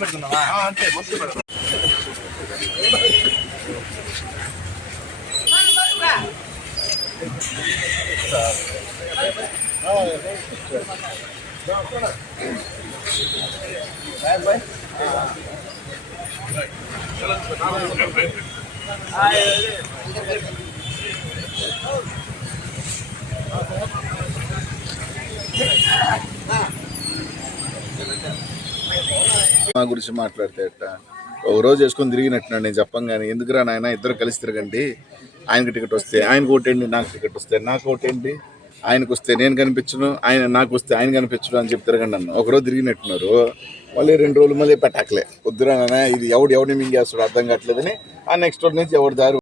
పెట్టుకున్నావా అంతే మా గురించి మాట్లాడితే ఒక రోజు వేసుకొని తిరిగినట్టున్నాడు. నేను చెప్పంగానే ఎందుకురా నాయన ఇద్దరు కలిసి తిరగండి, ఆయనకి టికెట్ వస్తే ఆయనకు ఓటేండి, నాకు టికెట్ వస్తే నాకు ఓటేండి, ఆయనకు వస్తే నేను కనిపించను, ఆయన నాకు వస్తే ఆయన కనిపించను అని చెప్పి తిరగండి అన్న. ఒకరోజు తిరిగినట్టున్నారు, మళ్ళీ 2 రోజులు మళ్ళీ పెట్టాకలే. వద్దురా నాయన ఇది ఎవడిని మింగేస్తాడు అర్థం కావట్లేదని ఆ నెక్స్ట్ రోజు నుంచి ఎవరి దారి